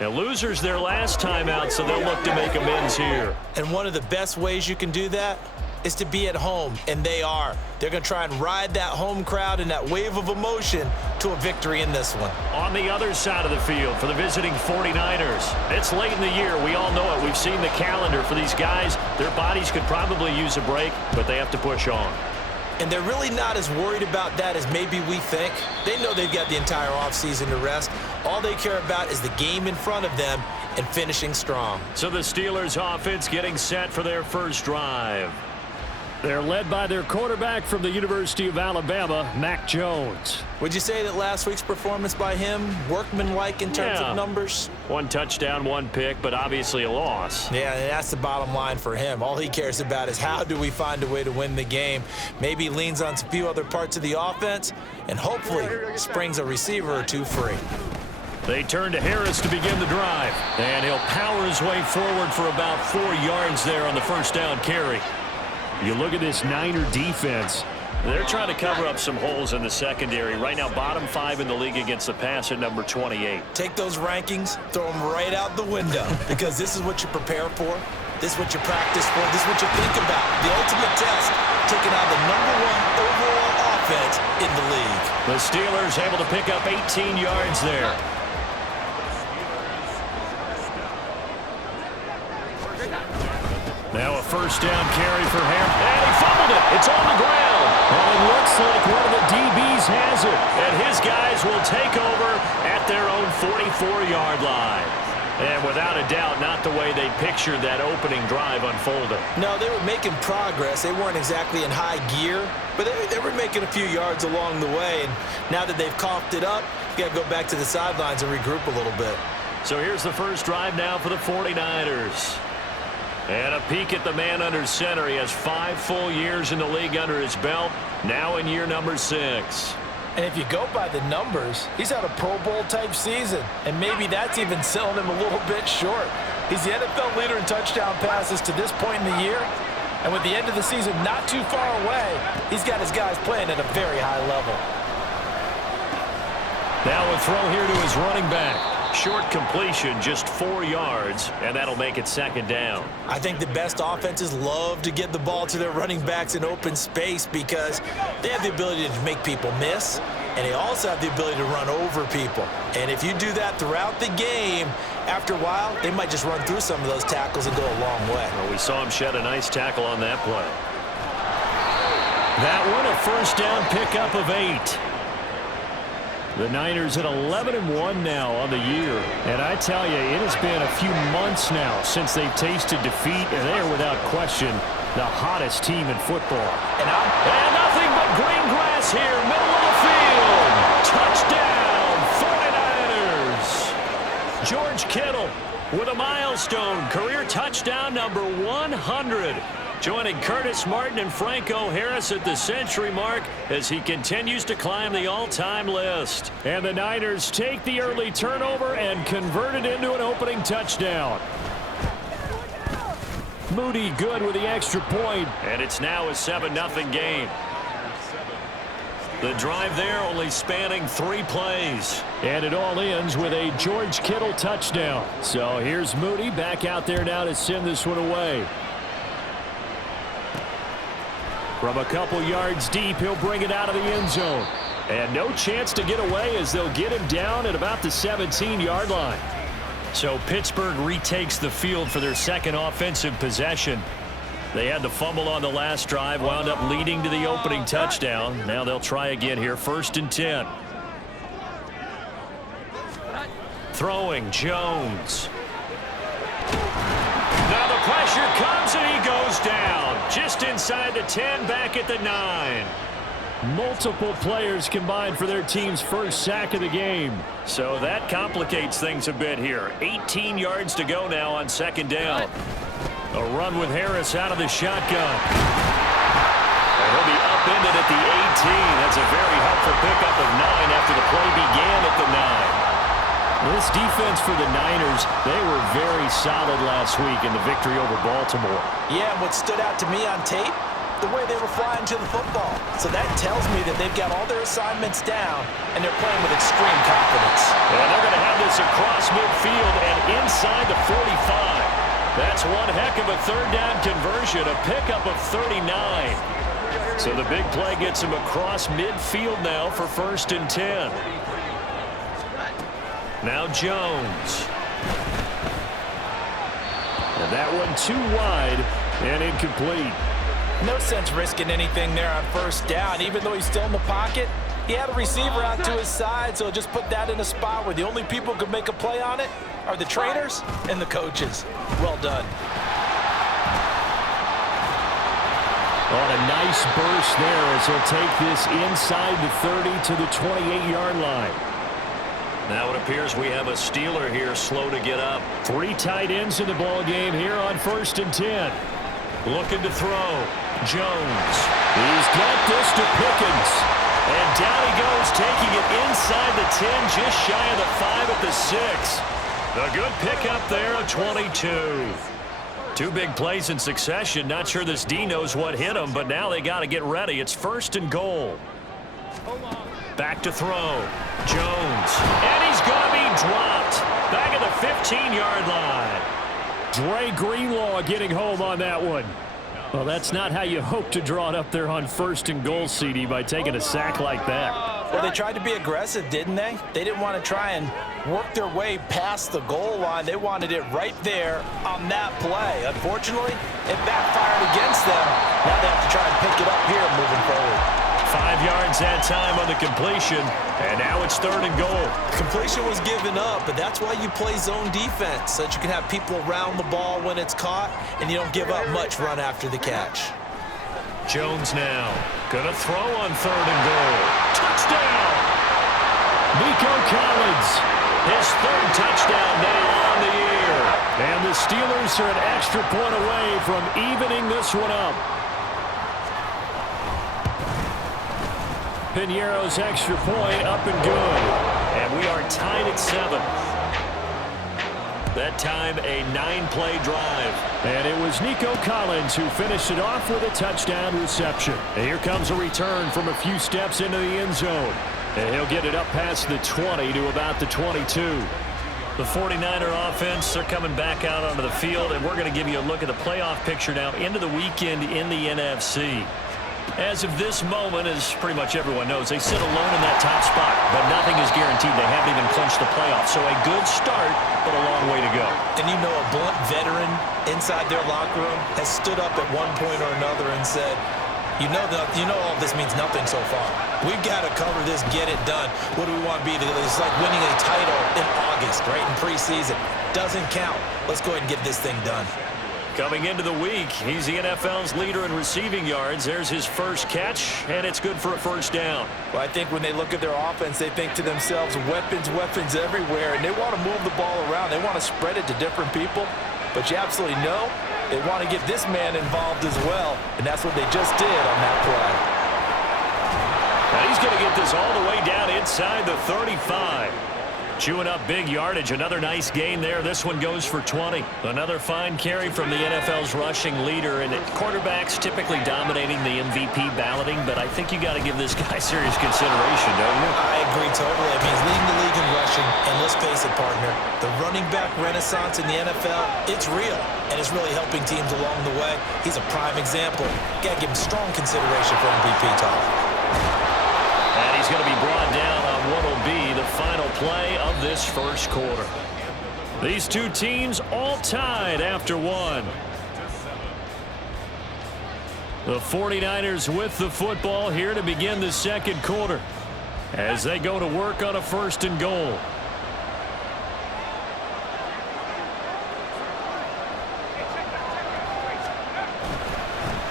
And losers their last time out, so they'll look to make amends here. And one of the best ways you can do that is to be at home, and they are. They're going to try and ride that home crowd and that wave of emotion to a victory in this one. On the other side of the field for the visiting 49ers. It's late in the year. We all know it. We've seen the calendar for these guys. Their bodies could probably use a break, but they have to push on. And they're really not as worried about that as maybe we think. They know they've got the entire offseason to rest. All they care about is the game in front of them and finishing strong. So the Steelers offense getting set for their first drive. They're led by their quarterback from the University of Alabama, Mac Jones. Would you say that last week's performance by him, workmanlike in terms of numbers? 1 touchdown, 1 pick, but obviously a loss. Yeah, and that's the bottom line for him. All he cares about is how do we find a way to win the game. Maybe leans on a few other parts of the offense and hopefully springs a receiver or two free. They turn to Harris to begin the drive. And he'll power his way forward for about 4 yards there on the first down carry. You look at this Niner defense. They're trying to cover up some holes in the secondary. Right now, bottom 5 in the league against the pass at number 28. Take those rankings, throw them right out the window because this is what you prepare for. This is what you practice for. This is what you think about. The ultimate test, taking out the #1 overall offense in the league. The Steelers able to pick up 18 yards there. Now a first down carry for Harris. And he fumbled it. It's on the ground. And it looks like one of the DBs has it. And his guys will take over at their own 44-yard line. And without a doubt, not the way they pictured that opening drive unfolding. No, they were making progress. They weren't exactly in high gear, but they were making a few yards along the way. And now that they've coughed it up, you got to go back to the sidelines and regroup a little bit. So here's the first drive now for the 49ers. And a peek at the man under center. He has 5 full years in the league under his belt, now in year number 6. And if you go by the numbers, he's had a Pro Bowl-type season, and maybe that's even selling him a little bit short. He's the NFL leader in touchdown passes to this point in the year, and with the end of the season not too far away, he's got his guys playing at a very high level. Now a throw here to his running back. Short completion, just 4 yards, and that'll make it second down. I think the best offenses love to get the ball to their running backs in open space because they have the ability to make people miss, and they also have the ability to run over people. And if you do that throughout the game, after a while, they might just run through some of those tackles and go a long way. Well, we saw him shed a nice tackle on that play. That one, a first down pickup of 8. The Niners at 11-1 now on the year. And I tell you, it has been a few months now since they've tasted defeat, and they are without question the hottest team in football. And nothing but green grass here, middle of the field. Touchdown, 49ers. George Kittle with a milestone, career touchdown number 100. Joining Curtis Martin and Franco Harris at the century mark as he continues to climb the all-time list. And the Niners take the early turnover and convert it into an opening touchdown. Moody good with the extra point. And it's now a 7-0 game. The drive there only spanning 3 plays. And it all ends with a George Kittle touchdown. So here's Moody back out there now to send this one away. From a couple yards deep, he'll bring it out of the end zone. And no chance to get away as they'll get him down at about the 17-yard line. So Pittsburgh retakes the field for their second offensive possession. They had the fumble on the last drive, wound up leading to the opening touchdown. Now they'll try again here, 1st and 10. Throwing, Jones. Now the pressure comes and he goes down. Just inside the 10, back at the 9. Multiple players combined for their team's first sack of the game. So that complicates things a bit here. 18 yards to go now on 2nd down. A run with Harris out of the shotgun. And he'll be upended at the 18. That's a very helpful pickup of 9 after the play began at the 9. This defense for the Niners, they were very solid last week in the victory over Baltimore. Yeah, and what stood out to me on tape, the way they were flying to the football. So that tells me that they've got all their assignments down, and they're playing with extreme confidence. And they're going to have this across midfield, and That's one heck of a third down conversion, a pickup of 39. So the big play gets him across midfield now for 1st and 10. Now Jones. And that one too wide and incomplete. No sense risking anything there on 1st down. Even though he's still in the pocket, he had a receiver out to his side, so just put that in a spot where the only people who could make a play on it are the trainers and the coaches. Well done. On a nice burst there as he'll take this inside the 30 to the 28-yard line. Now it appears we have a Steeler here slow to get up. 3 tight ends in the ball game here on 1st and 10. Looking to throw. Jones. He's got this to Pickens. And down he goes, taking it inside the 10, just shy of the 5 at the 6. A good pickup there, a 22. 2 big plays in succession. Not sure this D knows what hit him, but now they got to get ready. It's 1st and goal. Back to throw. Jones. And he's going to be dropped. Back at the 15-yard line. Dre Greenlaw getting home on that one. Well, that's not how you hope to draw it up there on 1st and goal, CD, by taking a sack like that. Well, they tried to be aggressive, didn't they? They didn't want to try and work their way past the goal line. They wanted it right there on that play. Unfortunately, it backfired against them. Now they have to try and pick it up here moving forward. 5 yards that time on the completion, and now it's 3rd and goal. Completion was given up, but that's why you play zone defense, so that you can have people around the ball when it's caught, and you don't give up much run after the catch. Jones now gonna throw on 3rd and goal. Touchdown! Nico Collins, his 3rd touchdown now on the year. And the Steelers are an extra point away from evening this one up. Piñeiro's extra point up and good. And we are tied at 7. That time a 9-play drive. And it was Nico Collins who finished it off with a touchdown reception. And here comes a return from a few steps into the end zone. And he'll get it up past the 20 to about the 22. The 49er offense, they're coming back out onto the field, and we're going to give you a look at the playoff picture now into the weekend in the NFC. As of this moment, as pretty much everyone knows, they sit alone in that top spot, but nothing is guaranteed. They haven't even clinched the playoffs, so a good start, but a long way to go. And you know, a blunt veteran inside their locker room has stood up at one point or another and said, you know all this means nothing so far. We've got to cover this, get it done. What do we want to be? It's like winning a title in August, right, in preseason. Doesn't count. Let's go ahead and get this thing done. Coming into the week, he's the NFL's leader in receiving yards. There's his first catch, and it's good for a 1st down. Well, I think when they look at their offense, they think to themselves, weapons, weapons everywhere, and they want to move the ball around. They want to spread it to different people, but you absolutely know they want to get this man involved as well, and that's what they just did on that play. Now he's going to get this all the way down inside the 35. Chewing up big yardage. Another nice gain there. This one goes for 20. Another fine carry from the NFL's rushing leader. And quarterbacks typically dominating the MVP balloting, but I think you got to give this guy serious consideration, don't you? I agree totally. I mean, he's leading the league in rushing. And let's face it, partner, the running back renaissance in the NFL, it's real. And it's really helping teams along the way. He's a prime example. Got to give him strong consideration for MVP talk. And he's going to be brought down on what will be the final play of this 1st quarter. These two teams all tied after 1. The 49ers with the football here to begin the 2nd quarter as they go to work on a 1st and goal.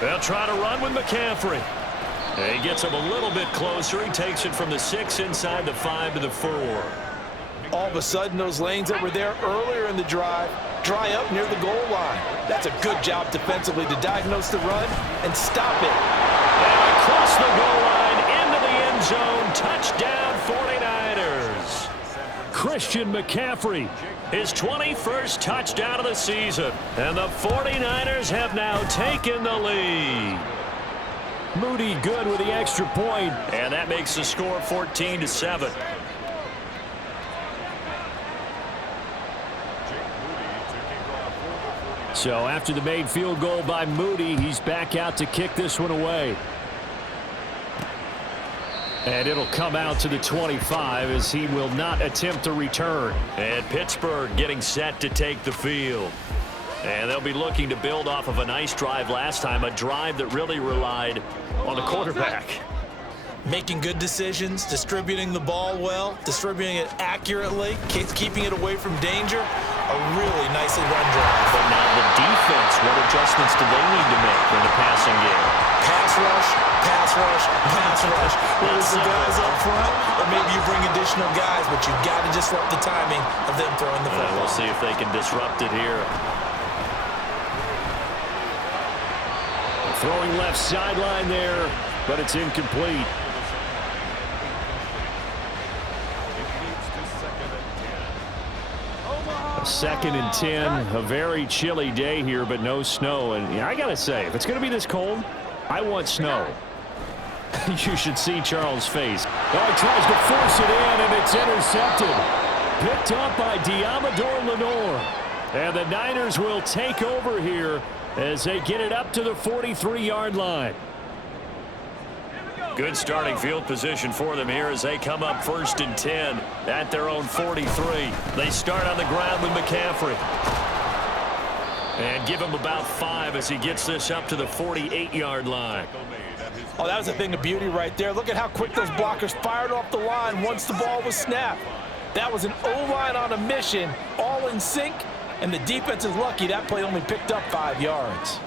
They'll try to run with McCaffrey. He gets him a little bit closer. He takes it from the 6 inside the 5 to the 4. All of a sudden, those lanes that were there earlier in the drive dry up near the goal line. That's a good job defensively to diagnose the run and stop it. And across the goal line into the end zone. Touchdown 49ers. Christian McCaffrey, his 21st touchdown of the season. And the 49ers have now taken the lead. Moody good with the extra point, and that makes the score 14-7. So after the made field goal by Moody, he's back out to kick this one away. And it'll come out to the 25 as he will not attempt a return. And Pittsburgh getting set to take the field. And they'll be looking to build off of a nice drive last time, a drive that really relied on the quarterback. Making good decisions, distributing the ball well, distributing it accurately, keeping it away from danger. A really nicely run drive. But now the defense, what adjustments do they need to make in the passing game? Pass rush, pass rush, pass rush. Whether it's the guys up front, or maybe you bring additional guys, but you've got to disrupt the timing of them throwing the football. We'll see if they can disrupt it here. Throwing left sideline there, but it's incomplete. Second and 10, a very chilly day here, but no snow. And I got to say, if it's going to be this cold, I want snow. You should see Charles' face. Oh, he tries to force it in, and it's intercepted. Picked up by Diamador Lenore. And the Niners will take over here as they get it up to the 43-yard line. Good starting field position for them here as they come up 1st and 10 at their own 43. They start on the ground with McCaffrey. And give him about 5 as he gets this up to the 48-yard line. Oh, that was a thing of beauty right there. Look at how quick those blockers fired off the line once the ball was snapped. That was an O-line on a mission, all in sync, and the defense is lucky that play only picked up 5 yards.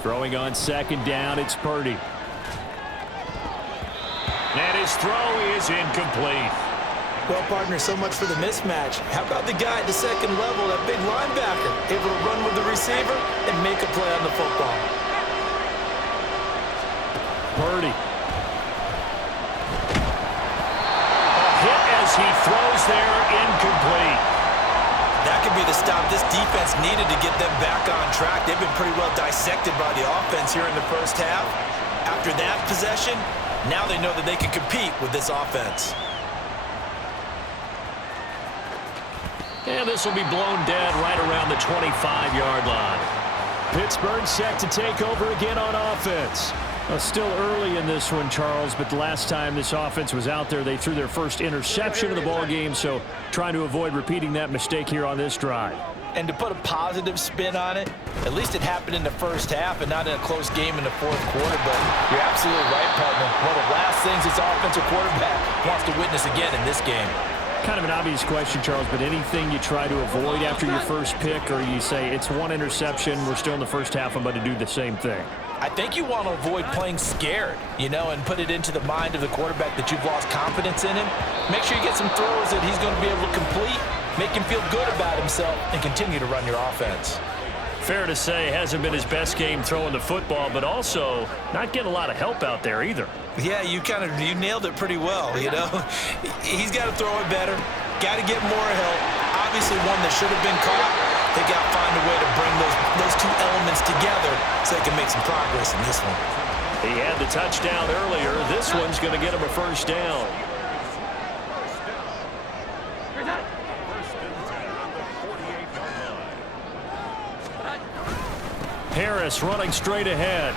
Throwing on 2nd down, it's Purdy. And his throw is incomplete. Well, partner, so much for the mismatch. How about the guy at the second level, that big linebacker, able to run with the receiver and make a play on the football? Purdy. A hit as he throws there, incomplete. That could be the stop this defense needed to get them back on track. They've been pretty well dissected by the offense here in the first half. After that possession, now they know that they can compete with this offense. And this will be blown dead right around the 25-yard line. Pittsburgh set to take over again on offense. Still early in this one, Charles, but the last time this offense was out there, they threw their first interception of the ball game, so trying to avoid repeating that mistake here on this drive. And to put a positive spin on it, at least it happened in the first half and not in a close game in the fourth quarter. But you're absolutely right, partner. One of the last things this offensive quarterback wants to witness again in this game. Kind of an obvious question, Charles, but anything you try to avoid after your first pick, or you say it's one interception, we're still in the first half, I'm going to do the same thing? I think you want to avoid playing scared, and put it into the mind of the quarterback that you've lost confidence in him. Make sure you get some throws that he's going to be able to complete, make him feel good about himself, and continue to run your offense. Fair to say, hasn't been his best game throwing the football, but also not getting a lot of help out there either. Yeah, you nailed it pretty well, He's got to throw it better, got to get more help. Obviously one that should have been caught. They got to find a way to bring those two elements together so they can make some progress in this one. He had the touchdown earlier. This one's going to get him a first down. Harris running straight ahead.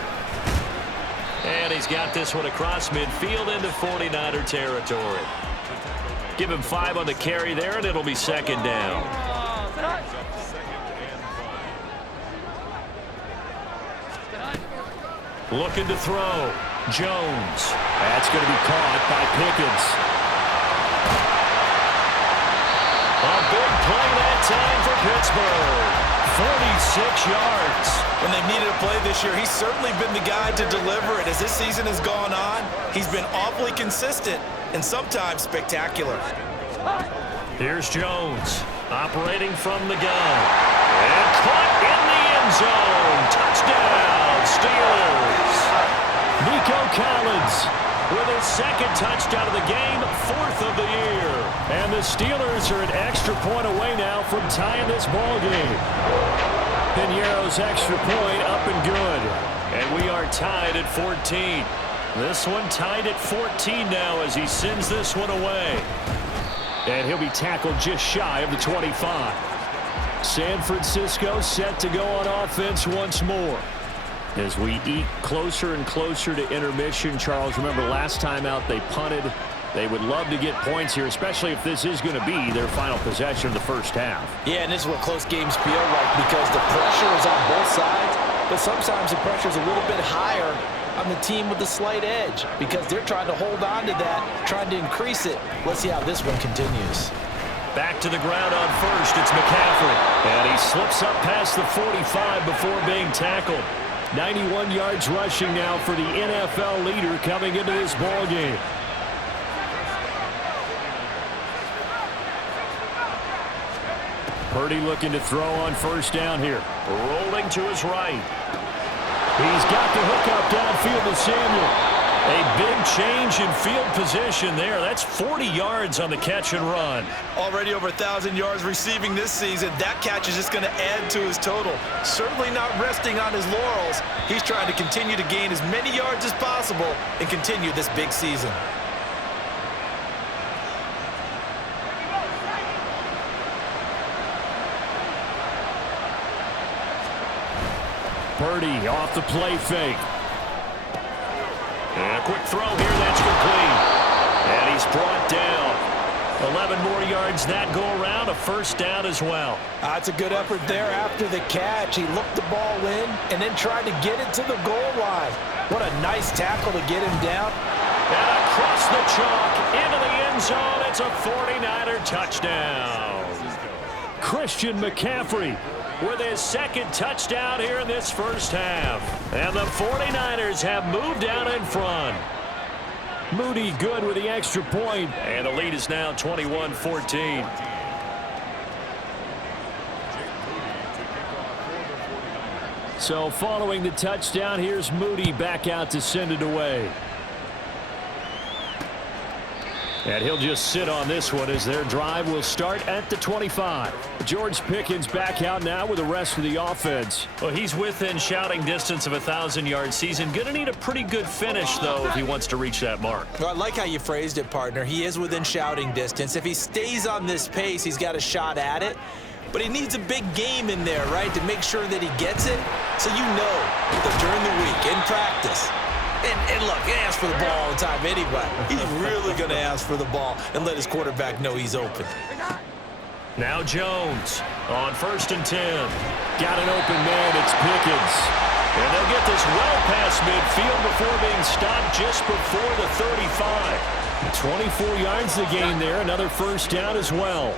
And he's got this one across midfield into 49er territory. Give him 5 on the carry there, and it'll be 2nd down. Looking to throw. Jones. That's going to be caught by Pickens. A big play that time for Pittsburgh. 46 yards. When they've needed a play this year, he's certainly been the guy to deliver it. As this season has gone on, he's been awfully consistent and sometimes spectacular. Here's Jones operating from the gun. And caught in the end zone. Touchdown, Steelers. Nico Collins with his 2nd touchdown of the game, 4th of the year. And the Steelers are an extra point away now from tying this ball game. Piñeiro's extra point up and good. And we are tied at 14. This one tied at 14 now as he sends this one away. And he'll be tackled just shy of the 25. San Francisco set to go on offense once more. As we eat closer and closer to intermission, Charles, remember last time out they punted. They would love to get points here, especially if this is going to be their final possession of the first half. Yeah, and this is what close games feel like because the pressure is on both sides, but sometimes the pressure is a little bit higher on the team with the slight edge because they're trying to hold on to that, trying to increase it. Let's see how this one continues. Back to the ground on first, it's McCaffrey. And he slips up past the 45 before being tackled. 91 yards rushing now for the NFL leader coming into this ball game. Purdy looking to throw on first down here. Rolling to his right. He's got the hook up downfield to Samuel. A big change in field position there. That's 40 yards on the catch and run. Already over 1,000 yards receiving this season. That catch is just going to add to his total. Certainly not resting on his laurels. He's trying to continue to gain as many yards as possible and continue this big season. Purdy off the play fake. And a quick throw here, that's complete. And he's brought down. 11 more yards that go around, a first down as well. That's a good effort there after the catch. He looked the ball in and then tried to get it to the goal line. What a nice tackle to get him down. And across the chalk, into the end zone, it's a 49er touchdown. Christian McCaffrey with his second touchdown here in this first half. And the 49ers have moved down in front. Moody good with the extra point. And the lead is now 21-14. So following the touchdown, here's Moody back out to send it away. And he'll just sit on this one as their drive will start at the 25. George Pickens back out now with the rest of the offense. Well, he's within shouting distance of a 1,000-yard season. Going to need a pretty good finish, though, if he wants to reach that mark. Well, I like how you phrased it, partner. He is within shouting distance. If he stays on this pace, he's got a shot at it. But he needs a big game in there, right, to make sure that he gets it. So you know that during the week, in practice, and look, he asks for the ball all the time anyway. He's really going to ask for the ball and let his quarterback know he's open. Now Jones on 1st and 10. Got an open man, it's Pickens. And they'll get this well past midfield before being stopped just before the 35. 24 yards the gain there, another first down as well.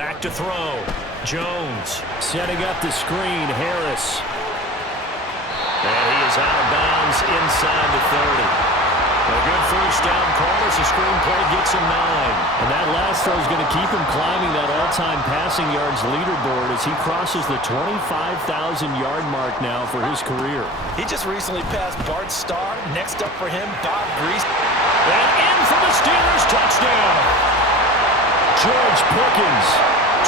Back to throw. Jones setting up the screen. Harris. And he is out of bounds inside the 30. A good first down call as the screen play gets him 9. And that last throw is going to keep him climbing that all-time passing yards leaderboard as he crosses the 25,000-yard mark now for his career. He just recently passed Bart Starr. Next up for him, Bob Grease. And in for the Steelers touchdown. George Pickens,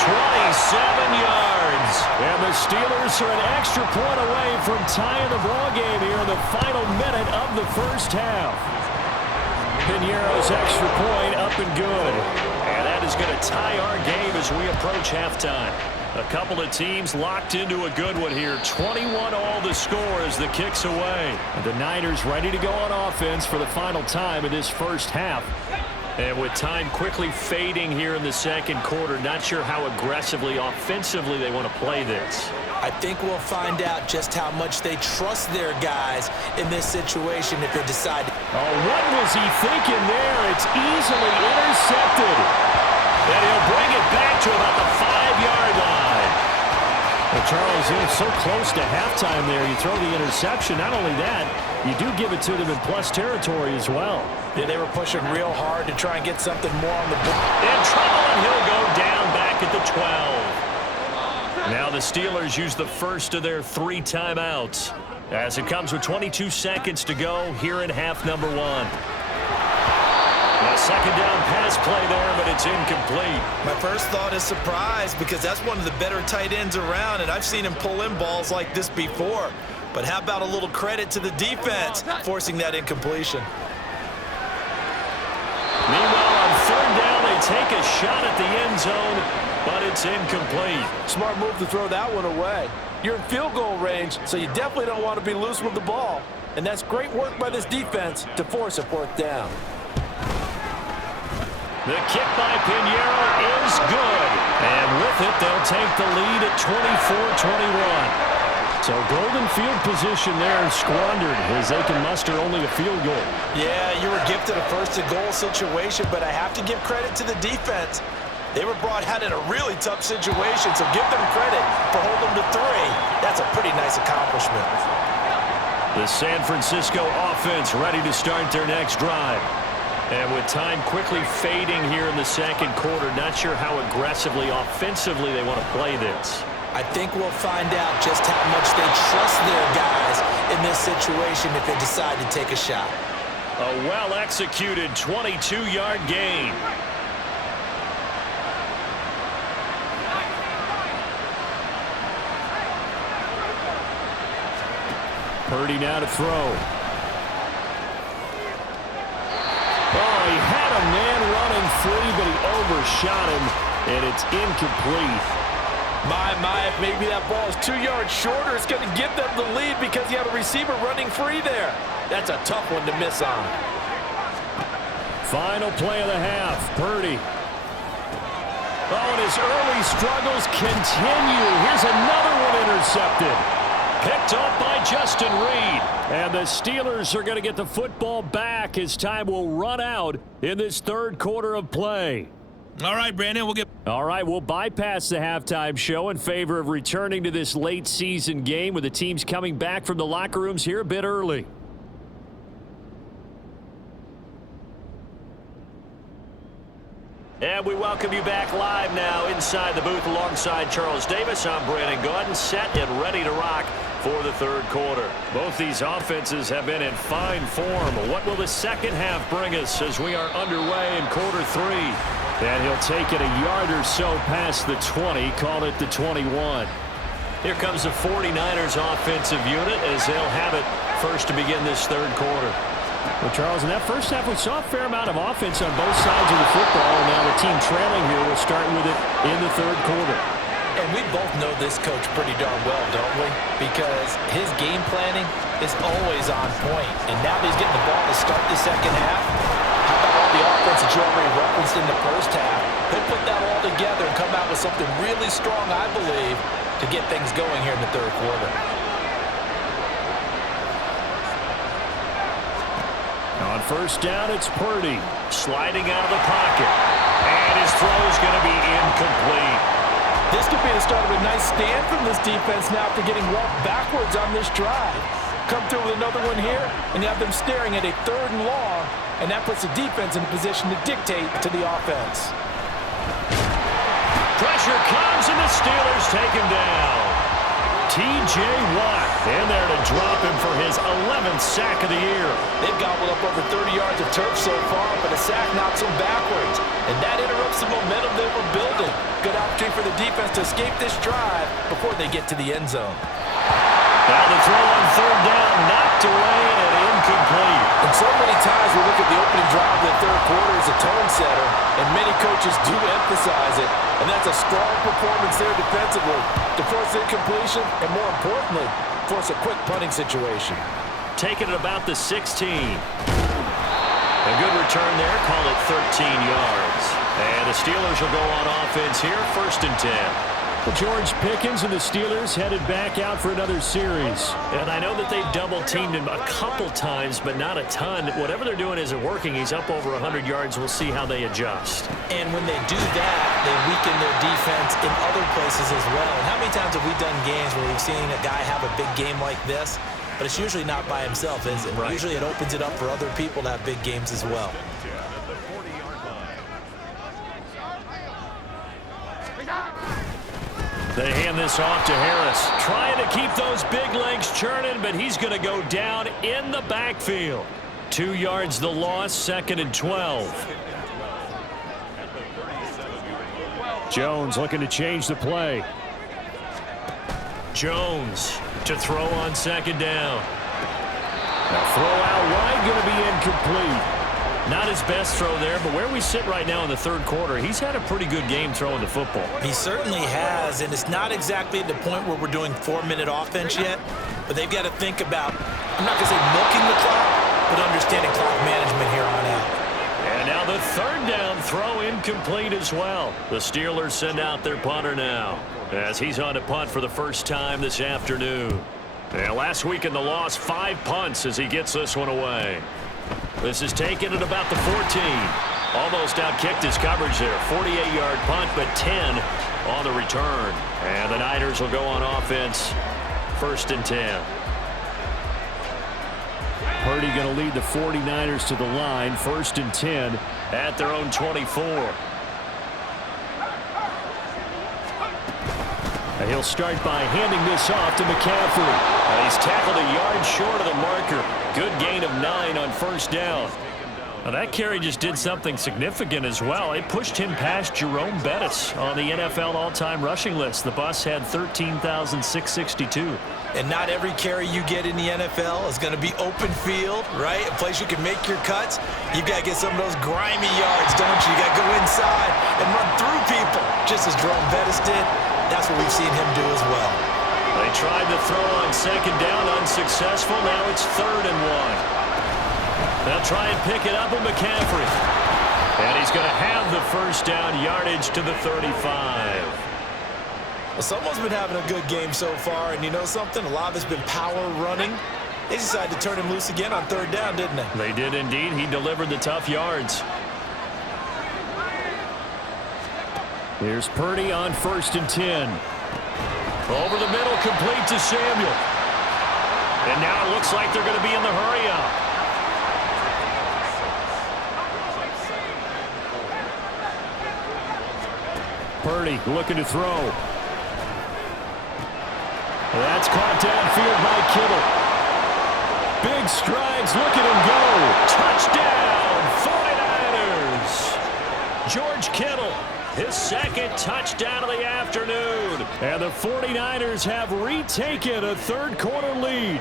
27 yards. And the Steelers are an extra point away from tying the ball game here in the final minute of the first half. Piñeiro's extra point up and good. And that is going to tie our game as we approach halftime. A couple of teams locked into a good one here. 21-all the score as the kick's away. And the Niners ready to go on offense for the final time in this first half. And with time quickly fading here in the second quarter, not sure how aggressively, offensively they want to play this. I think we'll find out just how much they trust their guys in this situation if they decide. Oh, what was he thinking there? It's easily intercepted. And he'll bring it back to about the 5-yard line. Well, Charles, it's so close to halftime there. You throw the interception. Not only that, you do give it to them in plus territory as well. Yeah, they were pushing real hard to try and get something more on the board. In trouble, and he'll go down back at the 12. Now the Steelers use the first of their 3 timeouts as it comes with 22 seconds to go here in half number 1. A second down pass play there, but it's incomplete. My first thought is surprise because that's one of the better tight ends around, and I've seen him pull in balls like this before. But how about a little credit to the defense forcing that incompletion? Meanwhile, on 3rd down, they take a shot at the end zone, but it's incomplete. Smart move to throw that one away. You're in field goal range, so you definitely don't want to be loose with the ball. And that's great work by this defense to force a fourth down. The kick by Pinheiro is good. And with it, they'll take the lead at 24-21. So golden field position there squandered as they can muster only a field goal. Yeah, you were gifted a first-and-goal situation, but I have to give credit to the defense. They were brought out in a really tough situation, so give them credit for holding them to 3. That's a pretty nice accomplishment. The San Francisco offense ready to start their next drive. And with time quickly fading here in the second quarter, not sure how aggressively, offensively they want to play this. I think we'll find out just how much they trust their guys in this situation if they decide to take a shot. A well-executed 22-yard gain. Purdy now to throw. Oh, he had a man running free, but he overshot him, and it's incomplete. My, if maybe that ball is 2 yards shorter, it's going to give them the lead because you have a receiver running free there. That's a tough one to miss on. Final play of the half, Purdy. Oh, and his early struggles continue. Here's another one intercepted. Picked off by Justin Reed. And the Steelers are going to get the football back as time will run out in this third quarter of play. All right, Brandon, we'll bypass the halftime show in favor of returning to this late season game with the teams coming back from the locker rooms here a bit early. And we welcome you back live now inside the booth alongside Charles Davis. I'm Brandon Gaudin, set and ready to rock for the third quarter. Both these offenses have been in fine form. What will the second half bring us as we are underway in quarter 3? And he'll take it a yard or so past the 20, call it the 21. Here comes the 49ers offensive unit as they'll have it first to begin this third quarter. Well, Charles, in that first half, we saw a fair amount of offense on both sides of the football, and now the team trailing here will start with it in the third quarter. And we both know this coach pretty darn well, don't we? Because his game planning is always on point. And now that he's getting the ball to start the second half, how about all the offense that you already referenced in the first half? He'll put that all together and come out with something really strong, I believe, to get things going here in the third quarter. On first down, it's Purdy sliding out of the pocket. And his throw is going to be incomplete. This could be the start of a nice stand from this defense now after getting walked backwards on this drive. Come through with another one here, and you have them staring at a 3rd and long, and that puts the defense in a position to dictate to the offense. Pressure comes, and the Steelers take him down. T.J. Watt in there to drop him for his 11th sack of the year. They've gobbled up over 30 yards of turf so far, but a sack knocks them backwards. And that interrupts the momentum they were building. Good opportunity for the defense to escape this drive before they get to the end zone. Now the throw on third down, knocked away and incomplete. And so many times we look at the opening drive of the third quarter as a tone setter, and many coaches do emphasize it. And that's a strong performance there defensively to force incompletion and, more importantly, force a quick punting situation. Taking it about the 16. A good return there, call it 13 yards. And the Steelers will go on offense here, 1st and 10. Well, George Pickens and the Steelers headed back out for another series. And I know that they've double-teamed him a couple times, but not a ton. Whatever they're doing isn't working. He's up over 100 yards. We'll see how they adjust. And when they do that, they weaken their defense in other places as well. And how many times have we done games where we've seen a guy have a big game like this? But it's usually not by himself, is it? Right. Usually it opens it up for other people to have big games as well. They hand this off to Harris. Trying to keep those big legs churning, but he's going to go down in the backfield. 2 yards the loss, 2nd and 12. Jones looking to change the play. Jones to throw on 2nd down. Now throw out wide, going to be incomplete. Not his best throw there, but where we sit right now in the third quarter, he's had a pretty good game throwing the football. He certainly has, and it's not exactly at the point where we're doing 4-minute offense yet, but they've got to think about, I'm not going to say milking the clock, but understanding clock management here on out. And now the third down throw incomplete as well. The Steelers send out their punter now as he's on to punt for the first time this afternoon. And last week in the loss, 5 punts as he gets this one away. This is taken at about the 14. Almost outkicked his coverage there. 48-yard punt, but 10 on the return. And the Niners will go on offense, 1st and 10. Purdy going to lead the 49ers to the line, 1st and 10 at their own 24. And he'll start by handing this off to McCaffrey. He's tackled a yard short of the marker. Good gain of 9 on 1st down. Now that carry just did something significant as well. It pushed him past Jerome Bettis on the NFL all-time rushing list. The bus had 13,662. And not every carry you get in the NFL is going to be open field, right? A place you can make your cuts. You've got to get some of those grimy yards, don't you? You got to go inside and run through people, just as Jerome Bettis did. That's what we've seen him do as well. They tried to throw on 2nd down, unsuccessful. Now it's 3rd and 1. They'll try and pick it up with McCaffrey. And he's going to have the 1st down, yardage to the 35. Well, someone's been having a good game so far, and you know something? A lot of it's been power running. They decided to turn him loose again on 3rd down, didn't they? They did indeed. He delivered the tough yards. Here's Purdy on 1st and 10. Over the middle, complete to Samuel. And now it looks like they're going to be in the hurry-up. Purdy looking to throw. That's caught downfield by Kittle. Big strides, look at him go. Touchdown, 49ers. George Kittle, his 2nd touchdown of the afternoon. And the 49ers have retaken a third-quarter lead.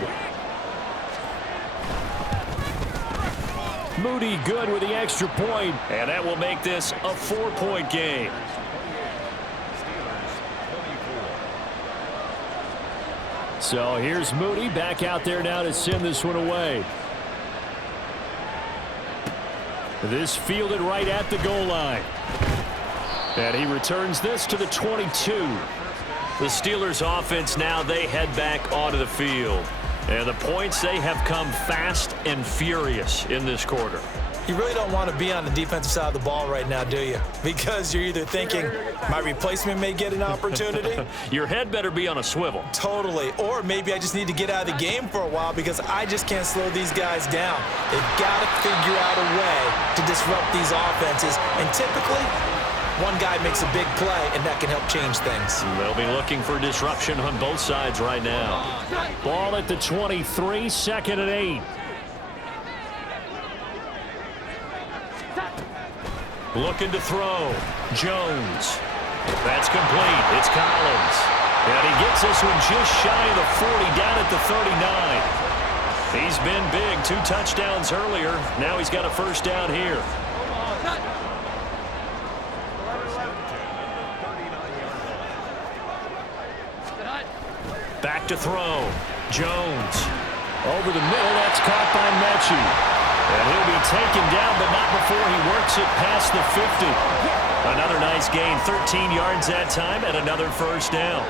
Moody good with the extra point, and that will make this a 4-point game. So here's Moody back out there now to send this one away. This fielded right at the goal line. And he returns this to the 22. The Steelers offense now, they head back onto the field. And the points, they have come fast and furious in this quarter. You really don't want to be on the defensive side of the ball right now, do you? Because you're either thinking, my replacement may get an opportunity. Your head better be on a swivel. Totally. Or maybe I just need to get out of the game for a while because I just can't slow these guys down. They've got to figure out a way to disrupt these offenses. And typically, one guy makes a big play, and that can help change things. They'll be looking for disruption on both sides right now. Ball at the 23, 2nd and 8. Looking to throw. Jones. That's complete. It's Collins. And he gets this one just shy of the 40, down at the 39. He's been big. 2 touchdowns earlier. Now he's got a 1st down here. Back to throw. Jones. Over the middle. That's caught by Mechie. And he'll be taken down, but not before he works it past the 50. Another nice gain. 13 yards that time and another 1st down.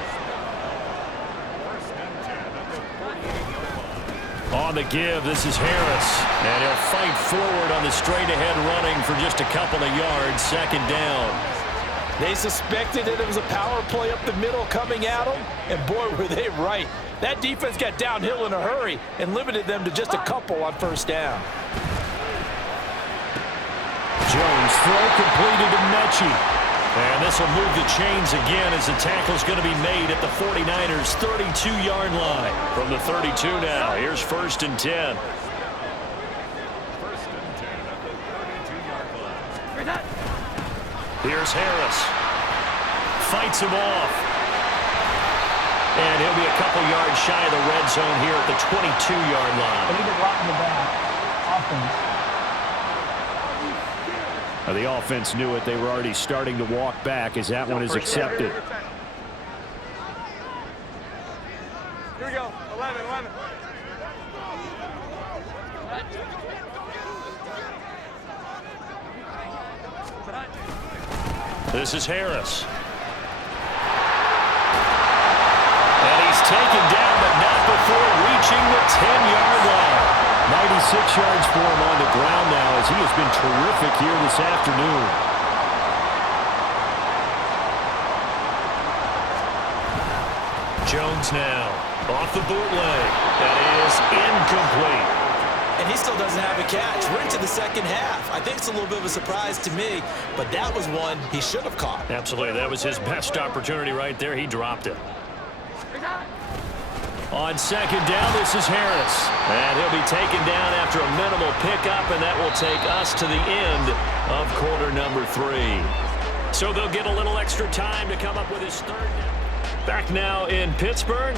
On the give, this is Harris. And he'll fight forward on the straight-ahead running for just a couple of yards. 2nd down. They suspected that it was a power play up the middle coming at them, and boy, were they right. That defense got downhill in a hurry and limited them to just a couple on 1st down. Jones throw completed to Mechie. And this will move the chains again as the tackle's going to be made at the 49ers' 32-yard line. From the 32 now, here's 1st and 10. Here's Harris. Fights him off. And he'll be a couple yards shy of the red zone here at the 22-yard line. They need to block in the back. Offense. The offense knew it. They were already starting to walk back as that one is accepted. Here we go. 11, 11. This is Harris. And he's taken down, but not before reaching the 10-yard line. 96 yards for him on the ground now as he has been terrific here this afternoon. Jones now off the bootleg. That is incomplete. And he still doesn't have a catch. We're into the second half. I think it's a little bit of a surprise to me, but that was one he should have caught. Absolutely. That was his best opportunity right there. He dropped it. On second down, this is Harris. And he'll be taken down after a minimal pickup, and that will take us to the end of quarter number 3. So they'll get a little extra time to come up with his third down. Back now in Pittsburgh.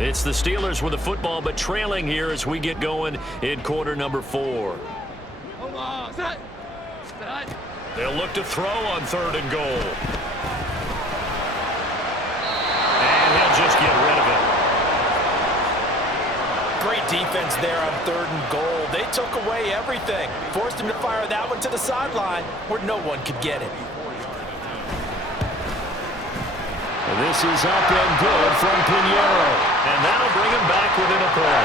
It's the Steelers with the football, but trailing here as we get going in quarter number 4. They'll look to throw on 3rd and goal. And he'll just get rid of it. Great defense there on 3rd and goal. They took away everything. Forced him to fire that one to the sideline where no one could get it. And this is up and good from Pinheiro. And that'll bring him back within a play.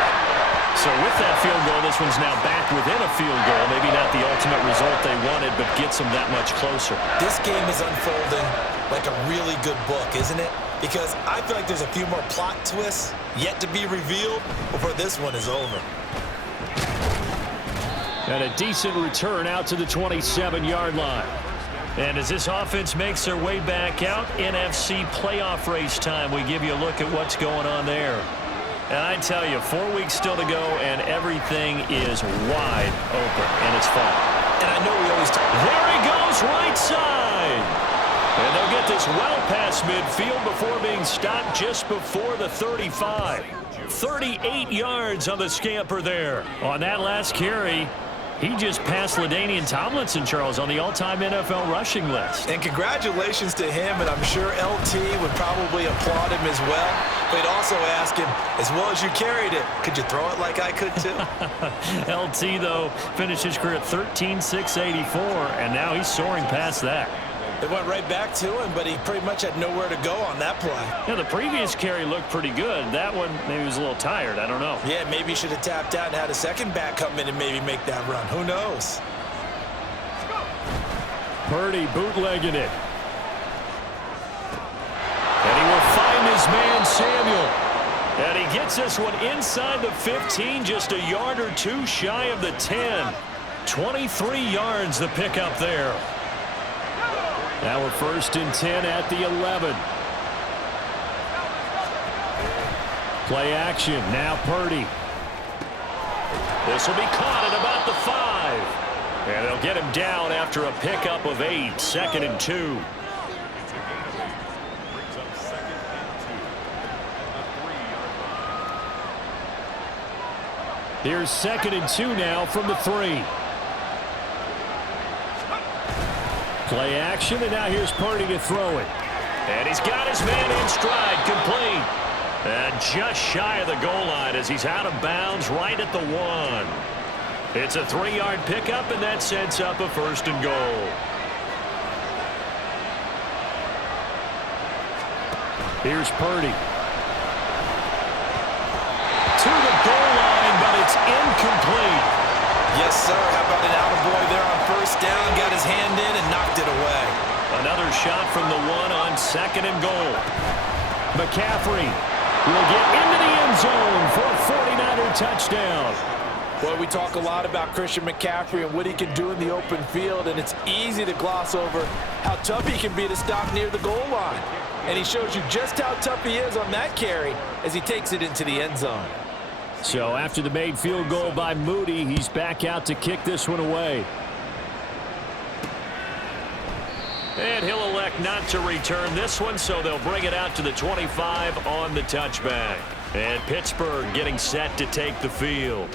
So with that field goal, this one's now back within a field goal. Maybe not the ultimate result they wanted, but gets them that much closer. This game is unfolding like a really good book, isn't it? Because I feel like there's a few more plot twists yet to be revealed before this one is over. And a decent return out to the 27-yard line. And as this offense makes their way back out, NFC playoff race time, we give you a look at what's going on there. And I tell you, 4 weeks still to go, and everything is wide open, and it's fun. And I know we always talk. There he goes, right side. And they'll get this well past midfield before being stopped just before the 35. 38 yards on the scamper there. On that last carry, he just passed LaDainian Tomlinson, Charles, on the all-time NFL rushing list. And congratulations to him, and I'm sure LT would probably applaud him as well. But he'd also ask him, as well as you carried it, could you throw it like I could too? LT, though, finished his career at 13,684, and now he's soaring past that. It went right back to him, but he pretty much had nowhere to go on that play. Yeah, the previous carry looked pretty good. That one, maybe he was a little tired. I don't know. Yeah, maybe he should have tapped out and had a second back come in and maybe make that run. Who knows? Purdy bootlegging it. And he will find his man, Samuel. And he gets this one inside the 15, just a yard or two shy of the 10. 23 yards the pickup there. Now we're 1st and 10 at the 11. Play action. Now Purdy. This will be caught at about the 5. And they'll get him down after a pickup of 8. 2nd and 2. Here's 2nd and 2 now from the 3. Play action, and now here's Purdy to throw it. And he's got his man in stride, complete. And just shy of the goal line as he's out of bounds right at the 1. It's a 3-yard pickup, and that sets up a 1st and goal. Here's Purdy. To the goal line, but it's incomplete. Yes, sir. How about an attaboy there on 1st down? Got his hand in and knocked it away. Another shot from the 1 on 2nd and goal. McCaffrey will get into the end zone for a 49er touchdown. Well, we talk a lot about Christian McCaffrey and what he can do in the open field, and it's easy to gloss over how tough he can be to stop near the goal line. And he shows you just how tough he is on that carry as he takes it into the end zone. So after the made field goal by Moody, he's back out to kick this one away. And he'll elect not to return this one, so they'll bring it out to the 25 on the touchback. And Pittsburgh getting set to take the field.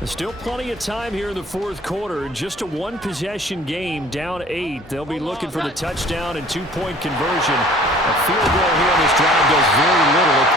There's still plenty of time here in the fourth quarter. Just a one-possession game, down 8. They'll be looking for the touchdown and two-point conversion. A field goal here on this drive does very little.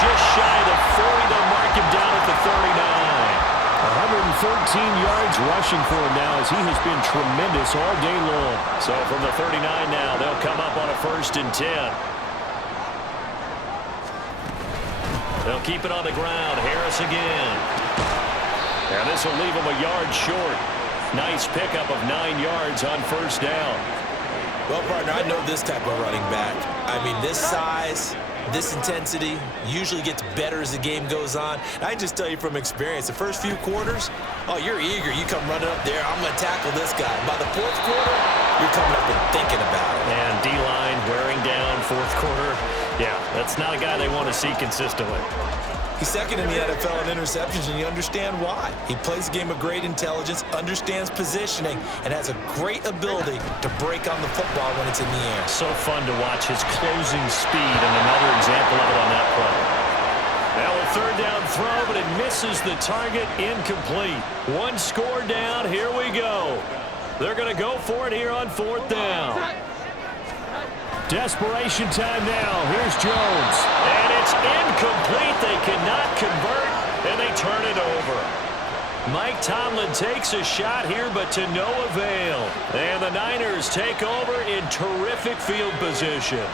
Just shy of the 40. They'll mark him down at the 39. 113 yards rushing for him now as he has been tremendous all day long. So from the 39 now, they'll come up on a 1st and 10. They'll keep it on the ground. Harris again. And this will leave him a yard short. Nice pickup of 9 yards on 1st down. Well, partner, I know this type of running back. I mean, this size, this intensity usually gets better as the game goes on. And I just tell you from experience, the first few quarters, oh, you're eager. You come running up there, I'm going to tackle this guy. By the 4th quarter, you're coming up and thinking about it. And D-line wearing down 4th quarter. Yeah, that's not a guy they want to see consistently. He's 2nd in the NFL in interceptions, and you understand why. He plays a game of great intelligence, understands positioning, and has a great ability to break on the football when it's in the air. So fun to watch his closing speed, and another example of it on that play. Now a 3rd down throw, but it misses the target, incomplete. 1 score down, here we go. They're going to go for it here on 4th down. Desperation time now. Here's Jones. And it's incomplete. They cannot convert, and they turn it over. Mike Tomlin takes a shot here, but to no avail. And the Niners take over in terrific field position.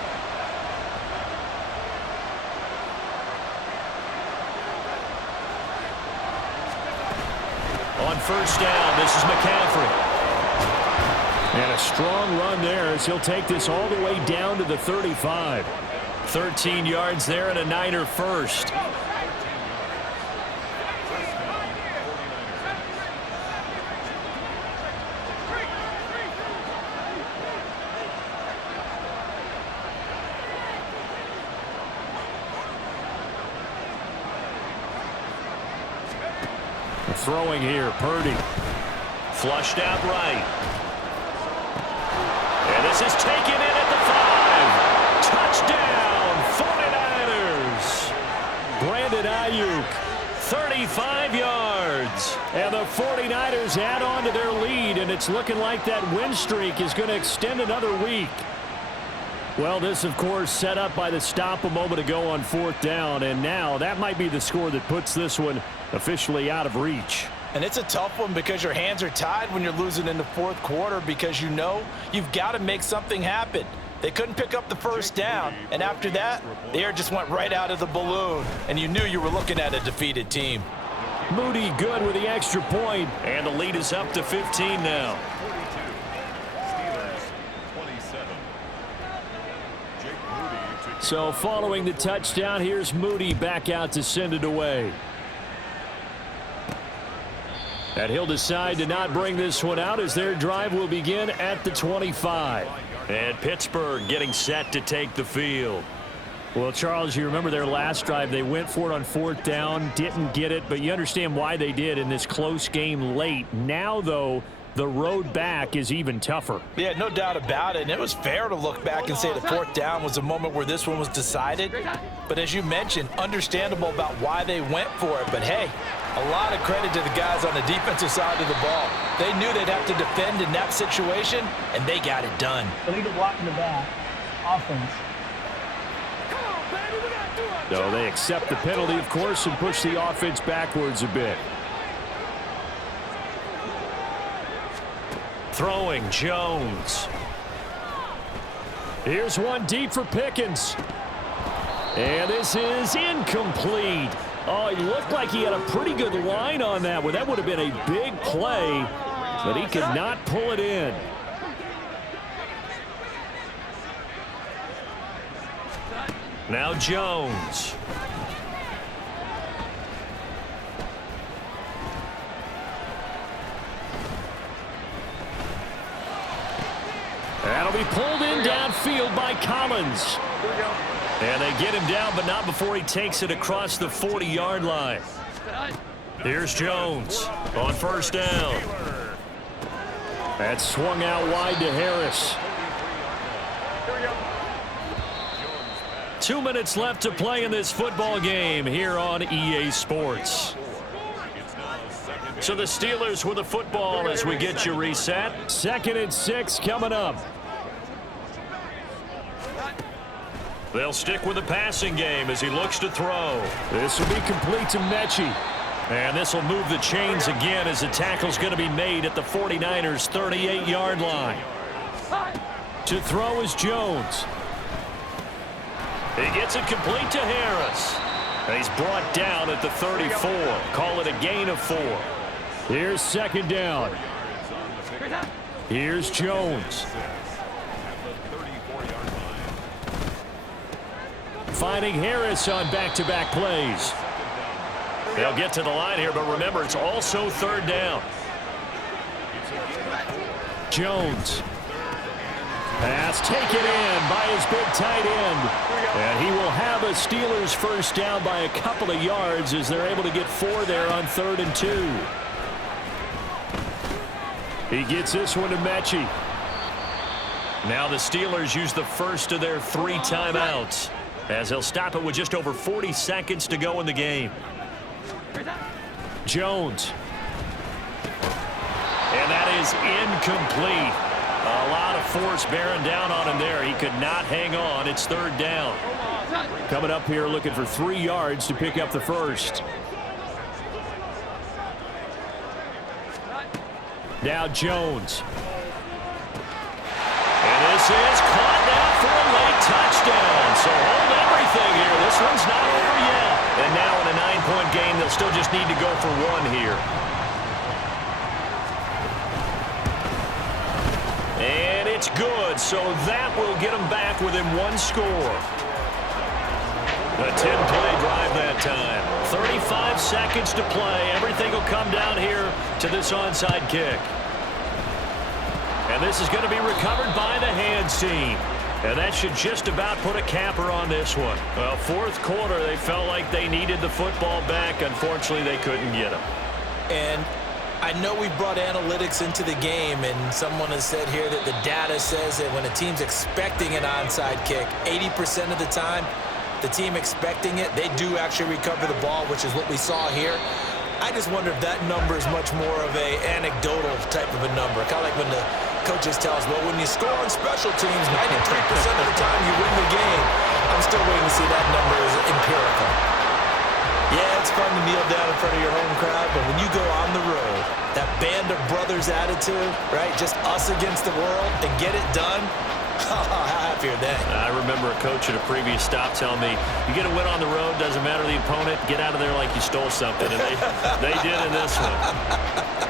On 1st down, this is McCaffrey. And a strong run there as he'll take this all the way down to the 35. 13 yards there and a Niner first. Throwing here, Purdy. Flushed out right. And this is taken in at the 5. Touchdown, 49ers. Brandon Ayuk, 35 yards. And the 49ers add on to their lead, and it's looking like that win streak is going to extend another week. Well, this, of course, set up by the stop a moment ago on 4th down, and now that might be the score that puts this one officially out of reach. And it's a tough one because your hands are tied when you're losing in the 4th quarter because you know you've got to make something happen. They couldn't pick up the first down, and after that, the air just went right out of the balloon, and you knew you were looking at a defeated team. Moody good with the extra point, and the lead is up to 15 now. So following the touchdown, here's Moody back out to send it away. And he'll decide to not bring this one out as their drive will begin at the 25. And Pittsburgh getting set to take the field. Well, Charles, you remember their last drive. They went for it on 4th down, didn't get it, but you understand why they did in this close game late. Now, though, the road back is even tougher. Yeah, no doubt about it. And it was fair to look back and say the 4th down was a moment where this one was decided. But as you mentioned, understandable about why they went for it. But, hey, a lot of credit to the guys on the defensive side of the ball. They knew they'd have to defend in that situation, and they got it done. Illegal block in the back. Offense. So they accept the penalty, of course, and push the offense backwards a bit. Throwing, Jones. Here's one deep for Pickens. And this is incomplete. Oh, he looked like he had a pretty good line on that one. That would have been a big play, but he could not pull it in. Now Jones. That'll be pulled in downfield by Collins. And they get him down, but not before he takes it across the 40-yard line. Here's Jones on 1st down. That swung out wide to Harris. 2 minutes left to play in this football game here on EA Sports. So the Steelers with the football as we get you reset. 2nd and 6 coming up. They'll stick with the passing game as he looks to throw. This will be complete to Mechie. And this will move the chains again as the tackle's going to be made at the 49ers' 38-yard line. To throw is Jones. He gets it complete to Harris. He's brought down at the 34. Call it a gain of 4. Here's 2nd down. Here's Jones. Finding Harris on back-to-back plays. They'll get to the line here, but remember, it's also 3rd down. Jones. Pass taken in by his big tight end. And he will have a Steelers first down by a couple of yards as they're able to get 4 there on 3rd and 2. He gets this one to Mechie. Now the Steelers use the first of their 3 timeouts as they'll stop it with just over 40 seconds to go in the game. Jones. And that is incomplete. A lot of force bearing down on him there. He could not hang on. It's 3rd down. Coming up here looking for 3 yards to pick up the first. Now Jones. And this is caught now for a late touchdown. So hold everything here. This one's not over yet. And now in a 9-point game, they'll still just need to go for 1 here. It's good, so that will get them back within one score. A 10-play drive that time. 35 seconds to play. Everything will come down here to this onside kick. And this is going to be recovered by the hands team. And that should just about put a capper on this one. Well, fourth quarter, they felt like they needed the football back. Unfortunately, they couldn't get it. And I know we brought analytics into the game, and someone has said here that the data says that when a team's expecting an onside kick, 80% of the time, the team expecting it, they do actually recover the ball, which is what we saw here. I just wonder if that number is much more of a anecdotal type of a number. Kind of like when the coaches tell us, well, when you score on special teams, 93% of the time you win the game. I'm still waiting to see that number is empirical. Yeah, it's fun to kneel down in front of your home crowd, but when you go on the road, that band of brothers attitude, right, just us against the world, and get it done, how happy are they? I remember a coach at a previous stop telling me, you get a win on the road, doesn't matter the opponent, get out of there like you stole something. And they did in this one.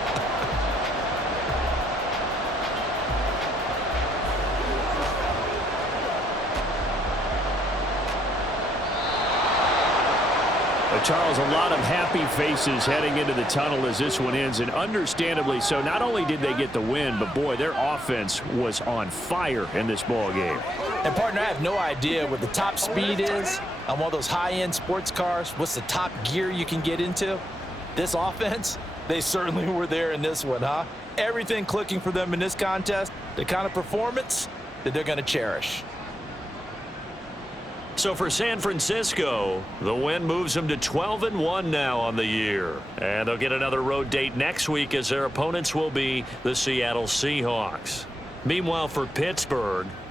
Charles, a lot of happy faces heading into the tunnel as this one ends, and understandably so. Not only did they get the win, but, boy, their offense was on fire in this ball game. And, partner, I have no idea what the top speed is on one of those high-end sports cars. What's the top gear you can get into? This offense, they certainly were there in this one, huh? Everything clicking for them in this contest, the kind of performance that they're going to cherish. So for San Francisco, the win moves them to 12-1 now on the year. And they'll get another road date next week as their opponents will be the Seattle Seahawks. Meanwhile, for Pittsburgh,